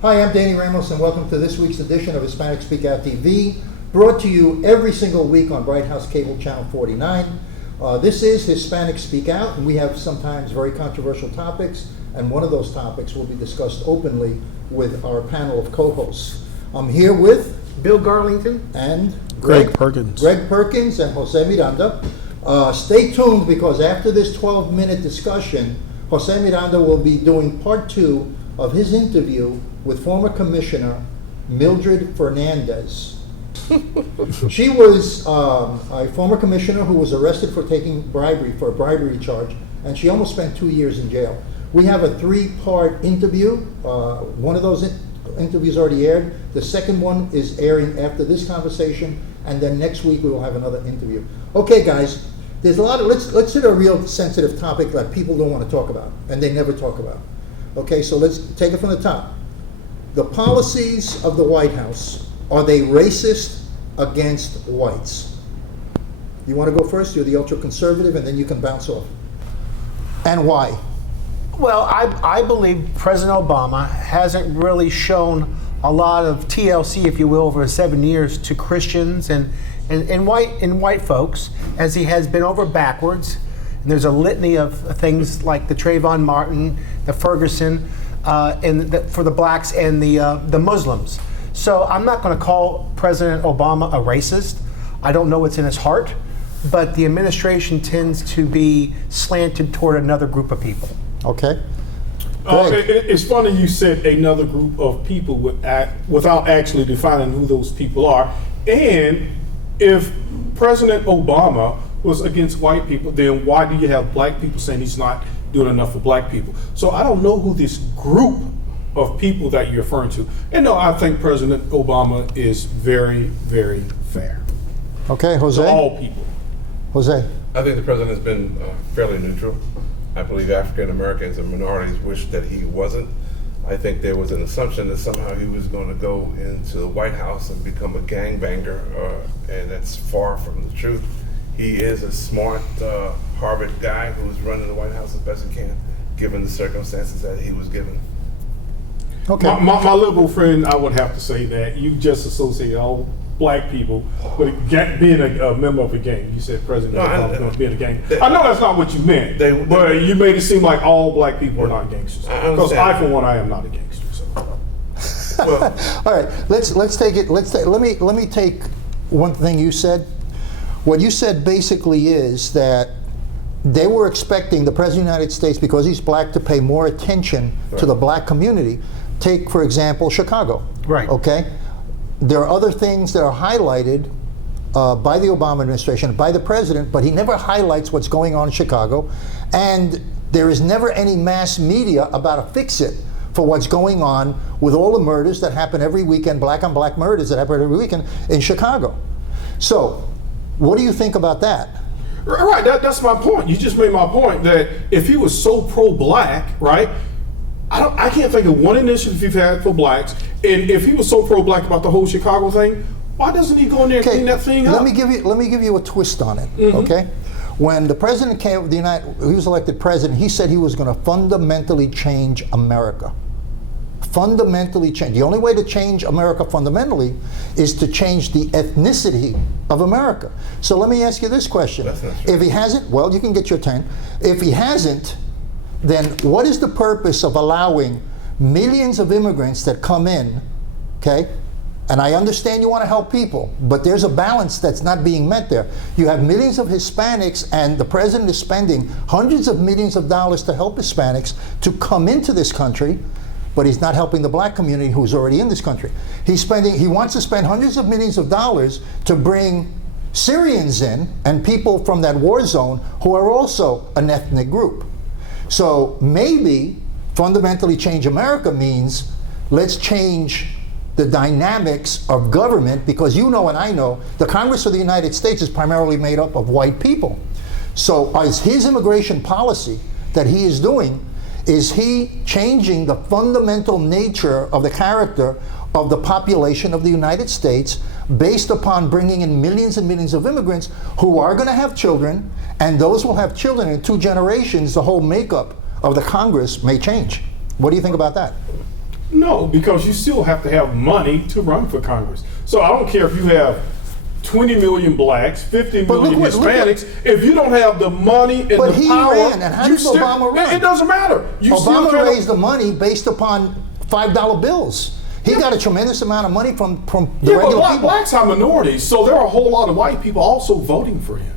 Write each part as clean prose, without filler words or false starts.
Hi, I'm Danny Ramos, and welcome to this week's edition of Hispanic Speak Out TV, brought to you every single week on Bright House Cable Channel 49. This is Hispanic Speak Out, and we have sometimes very controversial topics, and one of those topics will be discussed openly with our panel of co-hosts. I'm here with Bill Garlington and Greg Perkins. Greg Perkins and Jose Miranda. Stay tuned, because after this 12-minute discussion, Jose Miranda will be doing part 2 of his interview with former Commissioner Mildred Fernandez. She was a former commissioner who was arrested for taking bribery, for a bribery charge, and she almost spent 2 years in jail. We have a 3-part interview. One of those interviews already aired. The second one is airing after this conversation, and then next week we will have another interview. Okay, guys, there's a lot of, let's hit a real sensitive topic that people don't want to talk about, and they never talk about. Okay, so let's take it from the top. The policies of the White House, are they racist against whites? You want to go first? You're the ultra-conservative, and then you can bounce off. And why? Well, I believe President Obama hasn't really shown a lot of TLC, if you will, over 7 years to Christians and white folks, as he has been over backwards. And there's a litany of things like the Trayvon Martin, the Ferguson, for the blacks and the Muslims. So I'm not going to call President Obama a racist. I don't know what's in his heart, but the administration tends to be slanted toward another group of people. Okay. It's funny you said another group of people without actually defining who those people are. And if President Obama was against white people, then why do you have black people saying he's not doing enough for black people? So I don't know who this group of people that you're referring to. And no, I think President Obama is very, very fair. Okay, Jose? To all people. Jose? I think the president has been fairly neutral. I believe African Americans and minorities wish that he wasn't. I think there was an assumption that somehow he was going to go into the White House and become a gangbanger, and that's far from the truth. He is a smart Harvard guy who's running the White House as best he can, given the circumstances that he was given. Okay. My liberal friend, I would have to say that you just associate all black people with being a member of a gang. You said President Obama being a gang. I know that's not what you meant, but you made it seem like all black people are not gangsters. Because I, for one, I am not a gangster. So. Well, all right, let's take it. Let me take one thing you said. What you said basically is that they were expecting the President of the United States, because he's black, to pay more attention to the black community. Take, for example, Chicago. Right. Okay? There are other things that are highlighted by the Obama administration, by the president, but he never highlights what's going on in Chicago. And there is never any mass media about a fix-it for what's going on with all the murders that happen every weekend, black-on-black murders that happen every weekend in Chicago. So, what do you think about that? Right, that's my point. You just made my point that if he was so pro-black, right, I can't think of one initiative he's had for blacks, and if he was so pro-black about the whole Chicago thing, why doesn't he go in there and clean that thing up? Let me give you a twist on it, okay? When the president came, he was elected president, he said he was going to fundamentally change America. Fundamentally change. The only way to change America fundamentally is to change the ethnicity of America. So let me ask you this question. If he hasn't, well, you can get your 10. If he hasn't, then what is the purpose of allowing millions of immigrants that come in, okay? And I understand you want to help people, but there's a balance that's not being met there. You have millions of Hispanics, and the president is spending hundreds of millions of dollars to help Hispanics to come into this country, but he's not helping the black community who's already in this country. He wants to spend hundreds of millions of dollars to bring Syrians in and people from that war zone who are also an ethnic group. So maybe fundamentally change America means let's change the dynamics of government, because you know and I know the Congress of the United States is primarily made up of white people. So is his immigration policy that he is doing, is he changing the fundamental nature of the character of the population of the United States based upon bringing in millions and millions of immigrants who are going to have children, and those will have children in 2 generations? The whole makeup of the Congress may change. What do you think about that? No, because you still have to have money to run for Congress. So I don't care if you have 20 million blacks, 50 But million look what- Hispanics. If you don't have the money and But the he power, ran, and how you did Obama run? It doesn't matter. You still Obama can't- raised the money based upon $5 bills. He got a tremendous amount of money from the Yeah, but regular people. blacks are minorities, so there are a whole lot of white people also voting for him.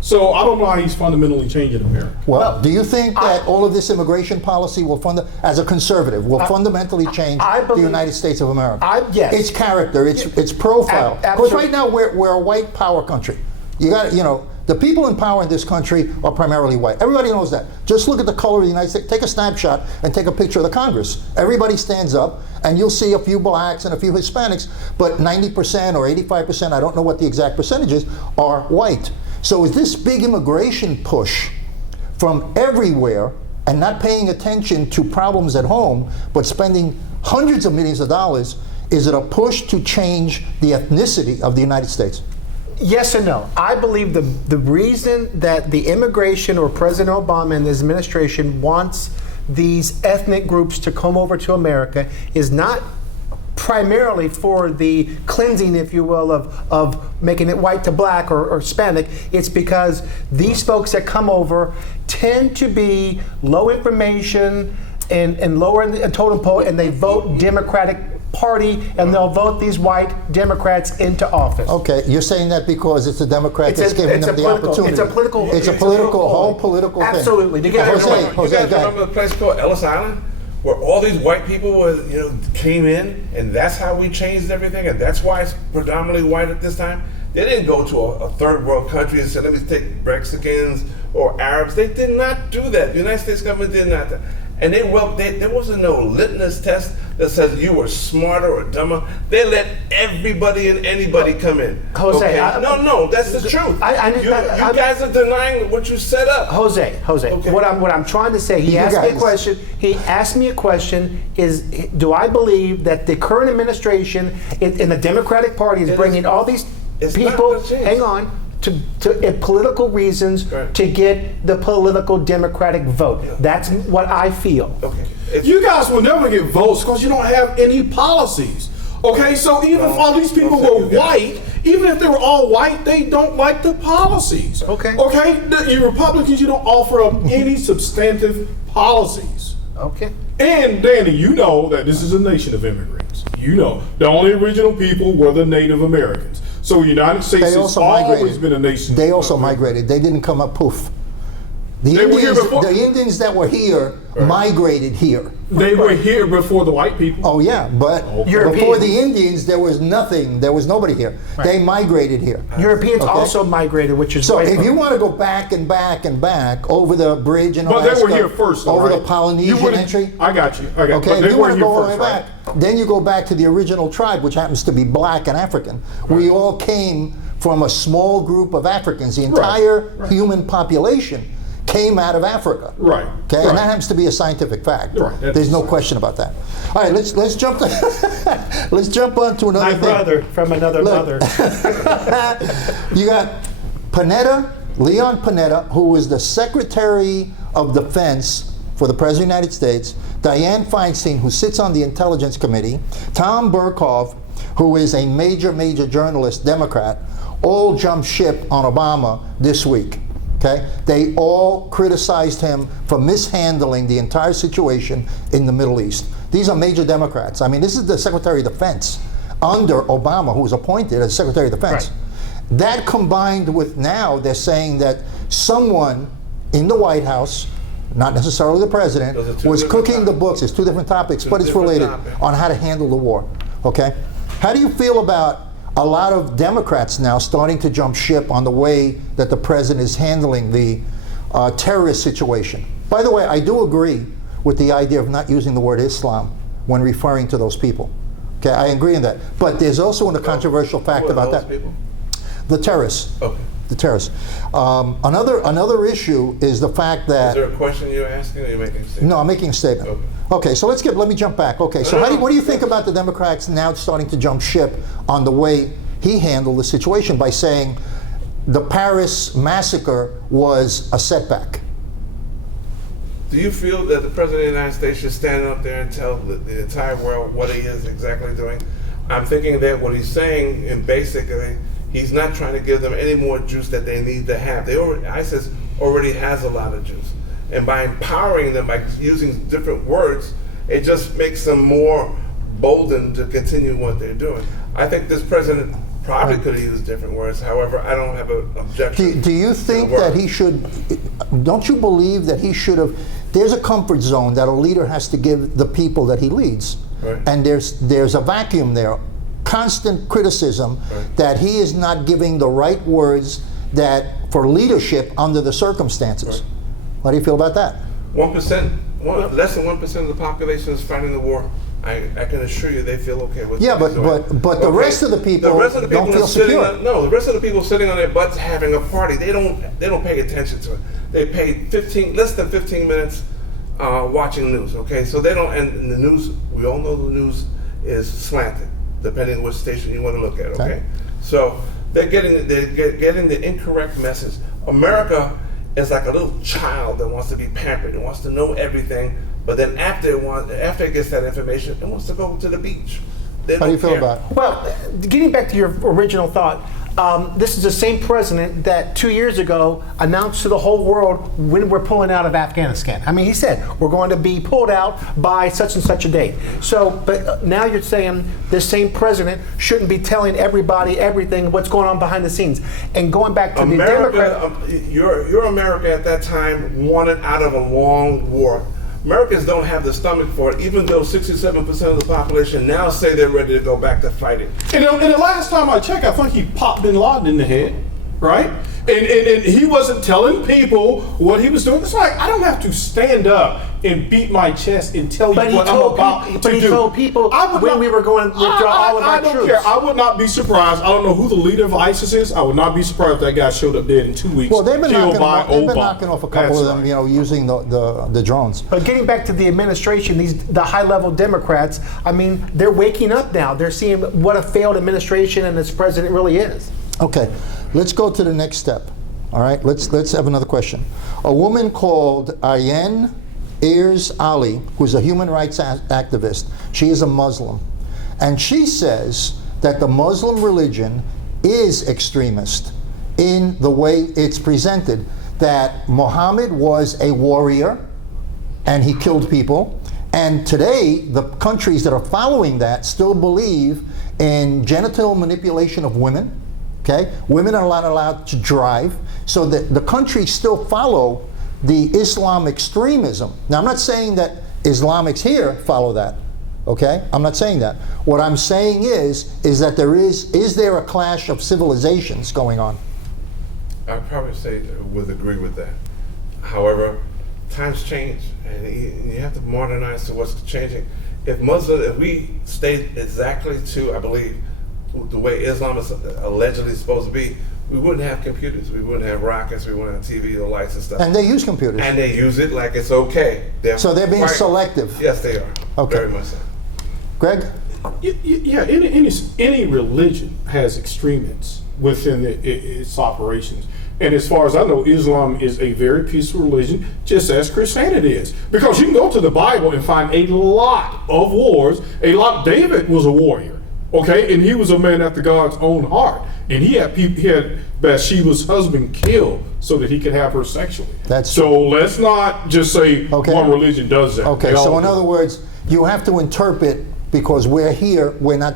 So I don't know how he's fundamentally changing America. Well, do you think that all of this immigration policy will as a conservative, will fundamentally change I the believe- United States of America? Yes. Its character, its profile. Because Absolutely. right now we're a white power country. You got, the people in power in this country are primarily white. Everybody knows that. Just look at the color of the United States. Take a snapshot and take a picture of the Congress. Everybody stands up, and you'll see a few blacks and a few Hispanics, but 90% or 85%, I don't know what the exact percentage is, are white. So is this big immigration push from everywhere and not paying attention to problems at home, but spending hundreds of millions of dollars, is it a push to change the ethnicity of the United States? Yes and no. I believe the reason that the immigration or President Obama and his administration wants these ethnic groups to come over to America is not primarily for the cleansing, if you will, of making it white to black or Hispanic. It's because these folks that come over tend to be low information and lower in the totem pole, and they vote Democratic Party, and they'll vote these white Democrats into office. Okay, you're saying that because it's a Democrat that's giving them the opportunity. It's a political whole political thing. Absolutely. You guys Jose, remember go ahead. a place called Ellis Island, where all these white people were, came in, and that's how we changed everything, and that's why it's predominantly white at this time? They didn't go to a third world country and say, let me take Mexicans or Arabs. They did not do that. The United States government did not. And there wasn't no litmus test that says you were smarter or dumber. They let everybody and anybody come in. Jose, okay? No, that's the truth. You guys are denying what you set up. Jose. Okay. What I'm trying to say. He asked me a question. Is do I believe that the current administration in the Democratic Party is bringing all these people? Hang on. To political reasons, right, to get the political Democratic vote. Yeah. That's what I feel. Okay. You guys will never get votes because you don't have any policies. Okay, so even if all these people were white, even if they were all white, they don't like the policies. Okay. Okay, you Republicans, you don't offer up any substantive policies. Okay. And Danny, you know that this is a nation of immigrants. You know, the only original people were the Native Americans. So the United States has always been a nation. They also migrated. They didn't come up poof. The Indians that were here migrated here. They were here before the white people. Oh yeah, but before the Indians, there was nothing. There was nobody here. Right. They migrated here. Europeans also migrated, which is so. If you want to go back and back and back over the bridge in Alaska, but they were here first, over right? the Polynesian entry. I got you. Okay, if you want to go all the way back, then you go back to the original tribe, which happens to be black and African. Right. We all came from a small group of Africans. The entire human population came out of Africa. Right. Okay, and that happens to be a scientific fact. Right. There's no question about that. All right, let's jump to let's jump on to another thing. My brother from another mother. You got Leon Panetta, who was the Secretary of Defense for the President of the United States, Dianne Feinstein, who sits on the Intelligence Committee, Tom Burkhoff, who is a major journalist, Democrat, all jumped ship on Obama this week. Okay? They all criticized him for mishandling the entire situation in the Middle East. These are major Democrats. I mean, this is the Secretary of Defense under Obama, who was appointed as Secretary of Defense. Right. That combined with now they're saying that someone in the White House, not necessarily the president, was cooking the books. It's two different topics, but it's related on how to handle the war. Okay? How do you feel about a lot of Democrats now starting to jump ship on the way that the president is handling the terrorist situation? By the way, I do agree with the idea of not using the word Islam when referring to those people. Okay, I agree on that. But there's also a controversial fact about that. People? The terrorists. Okay. The terrorists. Another issue is the fact that. Is there a question you're asking, or are you making a statement? No, I'm making a statement. Okay, so let me jump back. Okay, so what do you think about the Democrats now starting to jump ship on the way he handled the situation by saying the Paris massacre was a setback? Do you feel that the President of the United States should stand up there and tell the entire world what he is exactly doing? I'm thinking that what he's saying, and basically, he's not trying to give them any more juice that they need to have. ISIS already has a lot of juice. And by empowering them, by using different words, it just makes them more boldened to continue what they're doing. I think this president probably could have used different words. However, I don't have an objection. Do you think that he should, don't you believe that he should have, there's a comfort zone that a leader has to give the people that he leads. Right. And there's a vacuum there, constant criticism that he is not giving the right words that for leadership under the circumstances. Right. How do you feel about that? 1%, less than 1% of the population is fighting the war. I can assure you they feel okay with Yeah, what he's doing. but the rest of the people don't feel secure. No, the rest of the people sitting on their butts having a party, they don't pay attention to it. They pay less than 15 minutes watching news, okay? So they don't, and the news, we all know the news is slanted, depending on which station you want to look at, okay? So they're getting the incorrect message. America is like a little child that wants to be pampered and wants to know everything, but then after it gets that information, it wants to go to the beach. How do you feel about it? Well, getting back to your original thought, this is the same president that 2 years ago announced to the whole world when we're pulling out of Afghanistan. I mean, he said we're going to be pulled out by such and such a date. So, but now you're saying this same president shouldn't be telling everybody everything, what's going on behind the scenes. And going back to America, the Democrat, your America at that time wanted out of a long war. Americans don't have the stomach for it, even though 67% of the population now say they're ready to go back to fighting. And the last time I checked, I think he popped Bin Laden in the head, right? And he wasn't telling people what he was doing. It's like, I don't have to stand up and beat my chest and tell you what I'm about to do. But he told people when we were going to withdraw all of our troops. I don't care. I would not be surprised. I don't know who the leader of ISIS is. I would not be surprised if that guy showed up dead in 2 weeks. Well, they've been knocking off a couple of them, right. you know, using the drones. But getting back to the administration, the high-level Democrats, I mean, they're waking up now. They're seeing what a failed administration and this president really is. Okay, let's go to the next step. All right, let's have another question. A woman called Ayen Ayers Ali, who's a human rights activist, she is a Muslim, and she says that the Muslim religion is extremist in the way it's presented, that Muhammad was a warrior and he killed people, and today the countries that are following that still believe in genital manipulation of women. Okay, women are not allowed to drive, so that the countries still follow the Islam extremism. Now, I'm not saying that Islamics here follow that. Okay, I'm not saying that. What I'm saying is that is there a clash of civilizations going on? I'd probably say would agree with that. However, times change, and you have to modernize to what's changing. If we stayed exactly to, I believe, the way Islam is allegedly supposed to be, we wouldn't have computers, we wouldn't have rockets, we wouldn't have TV, the lights and stuff. And they use computers. And they use it like it's okay. So they're being selective. Yes, they are. Okay. Very much so. Greg? Yeah, any religion has extremists within its operations. And as far as I know, Islam is a very peaceful religion, just as Christianity is. Because you can go to the Bible and find a lot of wars. David was a warrior. Okay, and he was a man after God's own heart, and he had Bathsheba's husband killed so that he could have her sexually. So let's not just say one religion does that. Okay, so in other words, you have to interpret, because we're here, we're not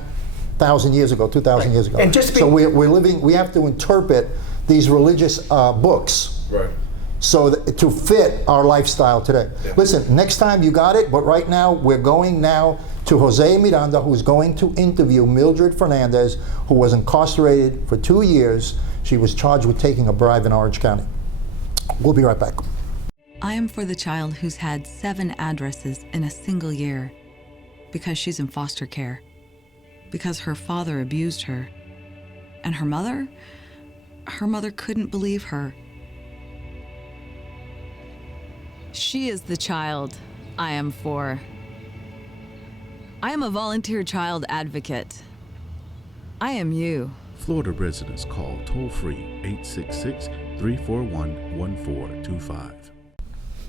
1,000 years ago, 2,000 years ago. And so we're living. We have to interpret these religious books. Right. So to fit our lifestyle today. Yeah. Listen, next time you got it, but right now we're going now to Jose Miranda, who's going to interview Mildred Fernandez, who was incarcerated for 2 years. She was charged with taking a bribe in Orange County. We'll be right back. I am for the child who's had 7 addresses in a single year, because she's in foster care, because her father abused her, and her mother couldn't believe her. She is the child I am for. I am a volunteer child advocate. I am you. Florida residents call toll-free 866-341-1425.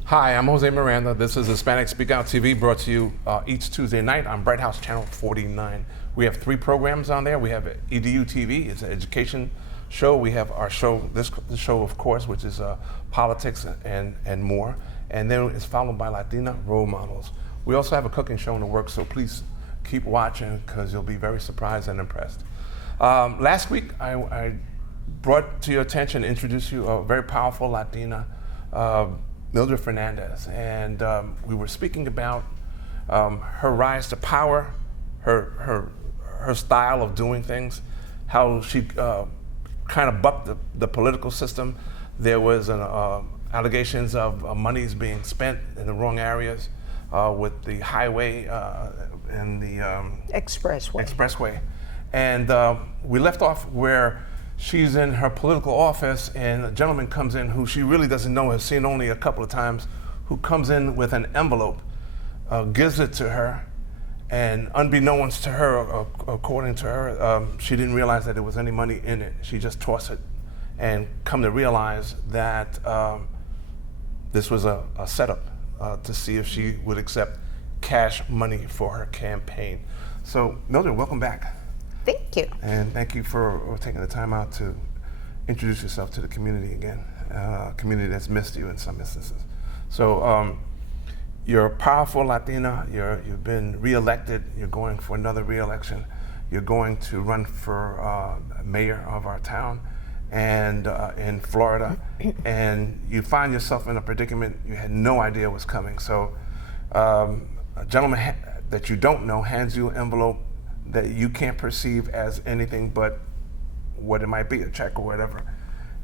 Hi, I'm Jose Miranda. This is Hispanic Speak Out TV, brought to you each Tuesday night on Bright House Channel 49. We have 3 programs on there. We have EDU TV, it's an education show. We have our show, this show, of course, which is politics and more. And then it's followed by Latina role models. We also have a cooking show in the works, so please keep watching because you'll be very surprised and impressed. Last week, I brought to your attention, introduced you a very powerful Latina, Mildred Fernandez, and we were speaking about her rise to power, her style of doing things, how she kind of bucked the political system. There was allegations of monies being spent in the wrong areas with the highway and the expressway. And we left off where she's in her political office and a gentleman comes in who she really doesn't know, has seen only a couple of times, who comes in with an envelope, gives it to her, and unbeknownst to her, according to her, she didn't realize that there was any money in it. She just tossed it and come to realize that this was a setup to see if she would accept cash money for her campaign. So Mildred, welcome back. Thank you. And thank you for taking the time out to introduce yourself to the community again, a community that's missed you in some instances. So you're a powerful Latina, you've been reelected, you're going for another reelection, you're going to run for mayor of our town and in Florida, and you find yourself in a predicament you had no idea was coming. So a gentleman that you don't know hands you an envelope that you can't perceive as anything but what it might be, a check or whatever.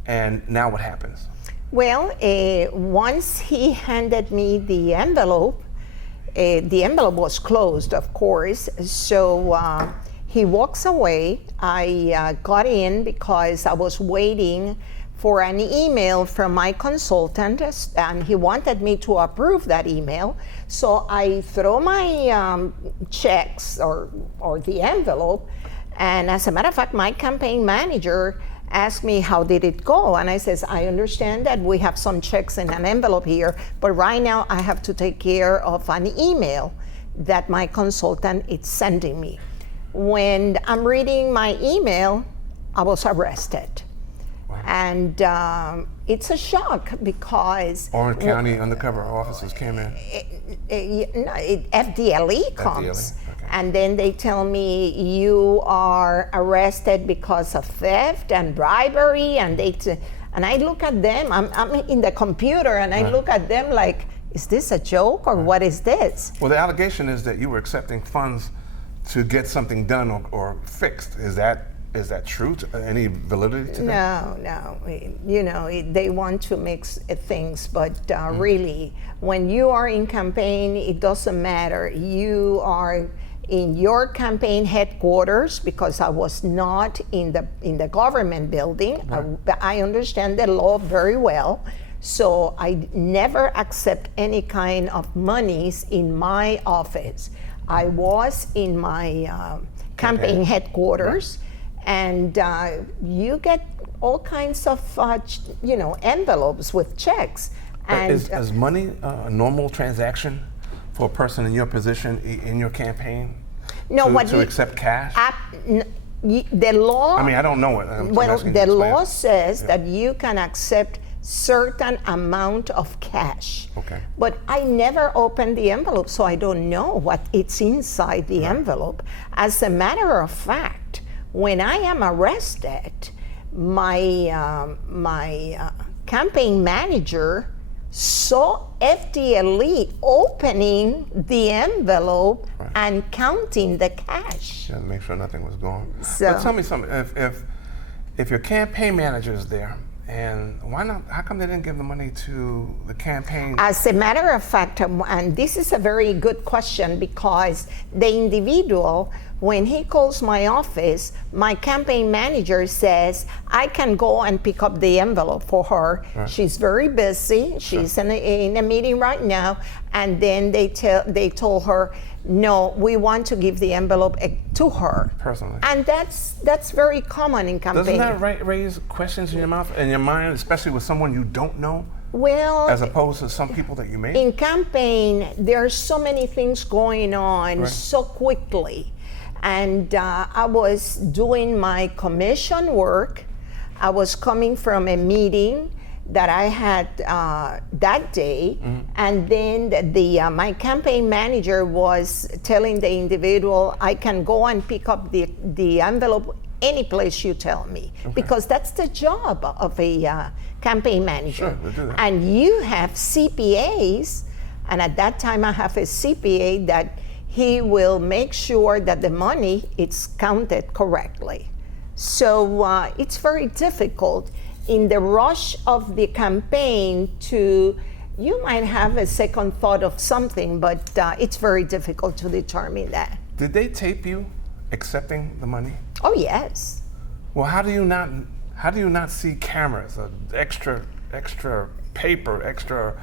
And now what happens? Well, once he handed me the envelope was closed, of course, so he walks away. I got in because I was waiting for an email from my consultant, and he wanted me to approve that email. So I throw my checks or the envelope, and as a matter of fact, my campaign manager asked me how did it go, and I says, I understand that we have some checks in an envelope here, but right now I have to take care of an email that my consultant is sending me. When I'm reading my email, I was arrested. And it's a shock because Orange County undercover officers came in. FDLE comes, okay. And then they tell me you are arrested because of theft and bribery, and and I look at them. I'm in the computer, and I look at them like, is this a joke or what is this? Well, the allegation is that you were accepting funds to get something done or fixed. Is that true? Any validity to that? No. You know, they want to mix things, but really, when you are in campaign, it doesn't matter. You are in your campaign headquarters, because I was not in the government building. Right. I understand the law very well, so I never accept any kind of monies in my office. I was in my campaign headquarters. Right. And you get all kinds of, envelopes with checks. And is money a normal transaction for a person in your position in your campaign? No, to accept cash? The law. I mean, I don't know it. The law says that you can accept certain amount of cash. Okay. But I never opened the envelope, so I don't know what it's inside the envelope. As a matter of fact, when I am arrested, my campaign manager saw FDLE opening the envelope and counting the cash. Yeah, to make sure nothing was gone. So, but tell me something. If your campaign manager is there, and why not? How come they didn't give the money to the campaign? As a matter of fact, and this is a very good question, because the individual, when he calls my office, my campaign manager says, I can go and pick up the envelope for her. Right. She's very busy. She's in a meeting right now. And then they told her, no, we want to give the envelope to her. Personally. And that's very common in campaigning. Doesn't that raise questions in your mind, especially with someone you don't know? Well, as opposed to some people that you made? in campaign, there are so many things going on Right. so quickly. And I was doing my commission work. I was coming from a meeting that I had that day, and then my campaign manager was telling the individual, I can go and pick up the envelope any place you tell me, because that's the job of a campaign manager. Sure, they do that. And you have CPAs, and at that time I have a CPA that he will make sure that the money is counted correctly. So it's very difficult in the rush of the campaign you might have a second thought of something, but it's very difficult to determine that. Did they tape you accepting the money? Oh yes. Well, how do you not see cameras, extra paper, extra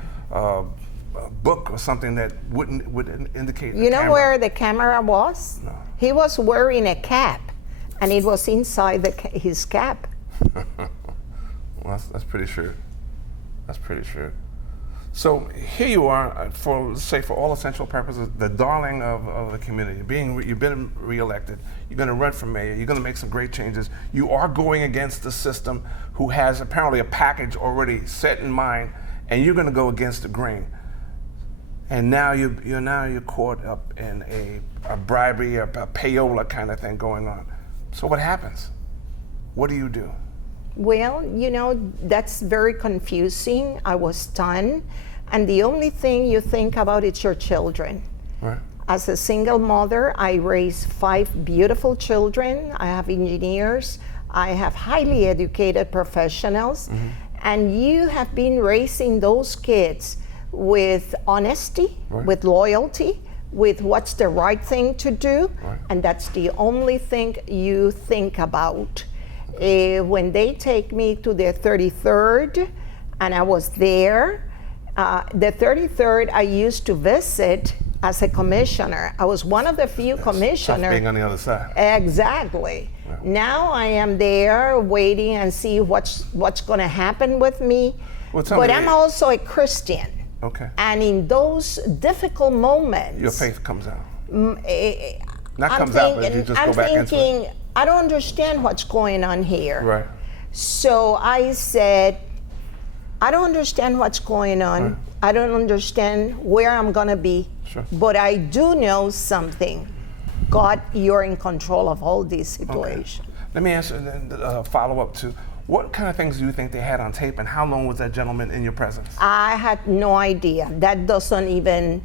book or something that would indicate? You know where the camera was? No. He was wearing a cap, and it was inside his cap. Well, that's pretty sure. That's pretty sure. So here you are, for all essential purposes, the darling of the community. You've been reelected. You're going to run for mayor. You're going to make some great changes. You are going against the system, who has apparently a package already set in mind, and you're going to go against the grain. And now you're caught up in a bribery, a payola kind of thing going on. So what happens? What do you do? Well, that's very confusing. I was stunned. And the only thing you think about is your children. Right. As a single mother, I raised 5 beautiful children. I have engineers. I have highly educated professionals. And you have been raising those kids with honesty, Right. with loyalty, with what's the right thing to do. Right. And that's the only thing you think about. When they take me to the 33rd, and I was there, the 33rd I used to visit as a commissioner. I was one of the few commissioners. Tough being on the other side. Exactly. Yeah. Now I am there waiting and see what's going to happen with me. Well, tell But me- I'm also a Christian. Okay. And in those difficult moments, Your faith comes out. Not I'm comes out, but you just I'm go back into it. thinking, I don't understand what's going on here. Right. So I said, I don't understand what's going on. Right. I don't understand where I'm going to be. Sure. But I do know something. God, you're in control of all these situations. Let me answer follow up to what kind of things do you think they had on tape, and how long was that gentleman in your presence? I had no idea. That doesn't even,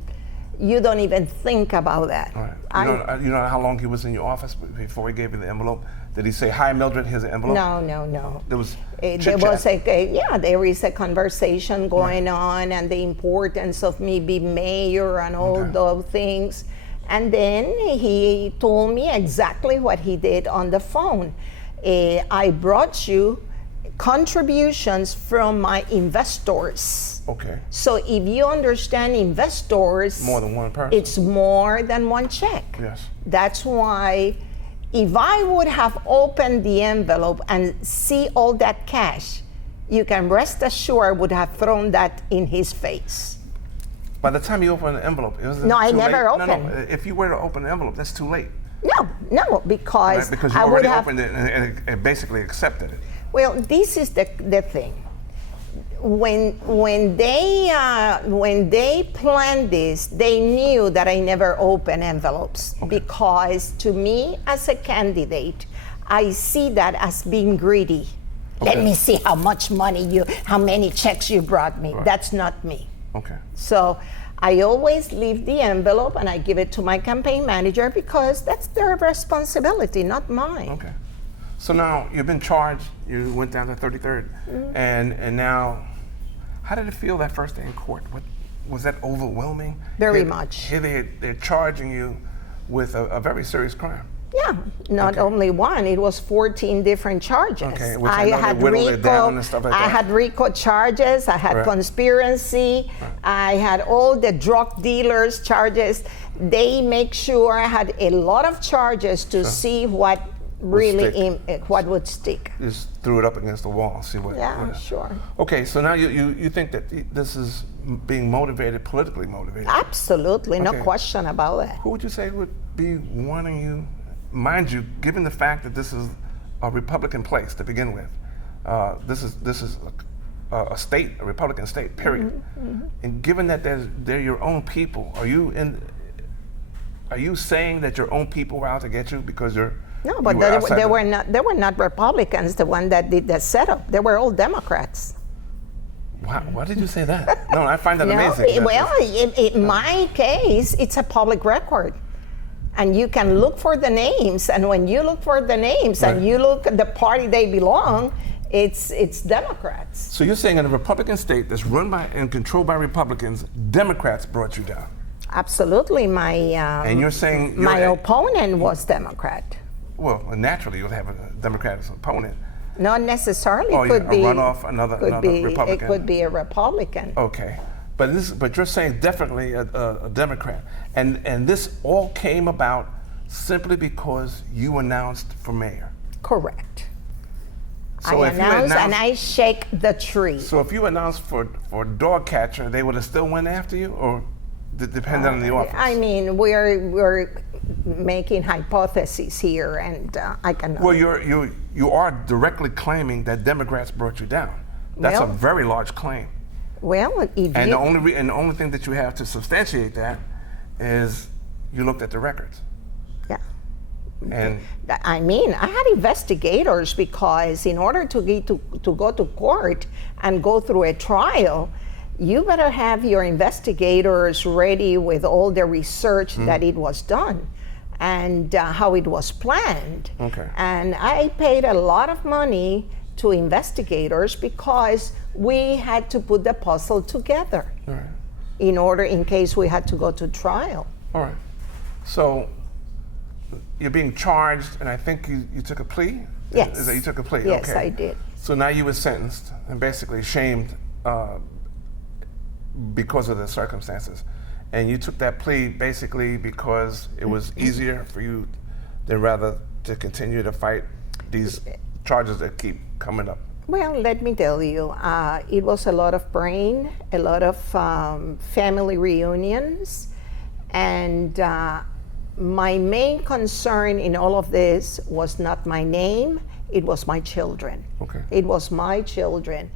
you don't even think about that. All right. You know how long he was in your office before he gave you the envelope? Did he say, "Hi, Mildred, here's an envelope"? No. There was There was there is a conversation going on, and the importance of me being mayor and all those things. And then he told me exactly what he did on the phone. I brought you contributions from my investors. Okay. So if you understand investors, More than one person. it's more than one check. Yes. That's why if I would have opened the envelope and see all that cash, you can rest assured I would have thrown that in his face. By the time you opened the envelope, it was No, I too never late. No, opened. if you were to open the envelope, that's too late. No, because, Right? Because you I would already have. opened it and basically accepted it. Well, this is the thing. When they planned this, they knew that I never open envelopes, because to me as a candidate, I see that as being greedy. Let me see how much money how many checks you brought me. Right. That's not me. Okay. So I always leave the envelope and I give it to my campaign manager, because that's their responsibility, not mine. Okay. So now you've been charged. You went down to 33rd, and now, how did it feel that first day in court? Was that overwhelming? Very Here- much. Here they're charging you with a very serious crime. Yeah, not only one, it was 14 different charges. Okay, which I know they whittled it down and stuff like I that. had RICO charges, I had Right. conspiracy, I had all the drug dealers charges. They make sure I had a lot of charges to see what really stick. what would stick. Just threw it up against the wall and see what. Yeah, sure. Okay, so now you think that this is being motivated, politically motivated. Absolutely, no Okay. question about that. Who would you say would be wanting you, mind you, given the fact that this is a Republican place to begin with, this is a state, a Republican state, period. And given that they're your own people, are you saying that your own people were out to get you because you're No, but you were outside they the- were not Republicans, the one that did the setup. They were all Democrats. Why did you say that? No, I find that No, amazing. well, in my case, it's a public record. And you can look for the names, and when you look for the names Right. and you look at the party they belong, it's Democrats. So you're saying in a Republican state that's run by and controlled by Republicans, Democrats brought you down. Absolutely, And you're saying my you're- opponent was Democrat. Well, naturally you'll have a Democratic opponent. Not necessarily. Oh, It yeah, could a be runoff, another Republican. It could be a Republican. Okay, but you're saying definitely a Democrat, and this all came about simply because you announced for mayor. Correct. So I if you announce and I shake the tree. So if you announced for dog catcher, they would have still went after you, or depending on the office. I mean, we're making hypotheses here, and I cannot. Well, you are directly claiming that Democrats brought you down. That's a Well- very large claim. Well, if And you the only thing that you have to substantiate that is you looked at the records. yeah. And I mean, I had investigators because in order to go to court and go through a trial, you better have your investigators ready with all the research that it was done and how it was planned. Okay. And I paid a lot of money to investigators because we had to put the puzzle together in case we had to go to trial. all right. So you're being charged, and I think you took a plea? Yes. Is that you took a plea? Yes, okay. I did. So now you were sentenced and basically shamed because of the circumstances. And you took that plea basically because it was easier for you than rather to continue to fight these charges that keep coming up. Well, let me tell you, it was a lot of brain, a lot of family reunions, and my main concern in all of this was not my name, it was my children. Okay. It was my children.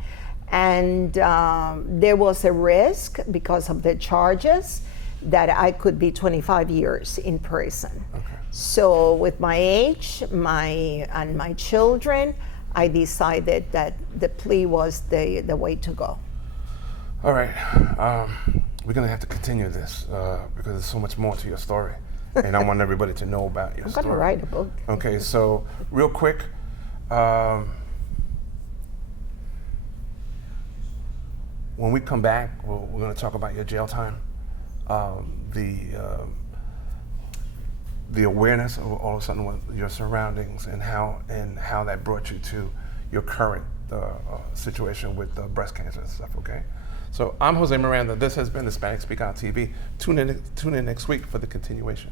And there was a risk because of the charges that I could be 25 years in prison. Okay. So with my age, and my children, I decided that the plea was the way to go. All right. We're going to have to continue this because there's so much more to your story. And I want everybody to know about your I'm story. going to write a book. Okay, so real quick, when we come back, we're going to talk about your jail time, the awareness of all of a sudden what your surroundings and how that brought you to your current situation with breast cancer and stuff. Okay, so I'm Jose Miranda. This has been Hispanic Speak Out TV. Tune in next week for the continuation.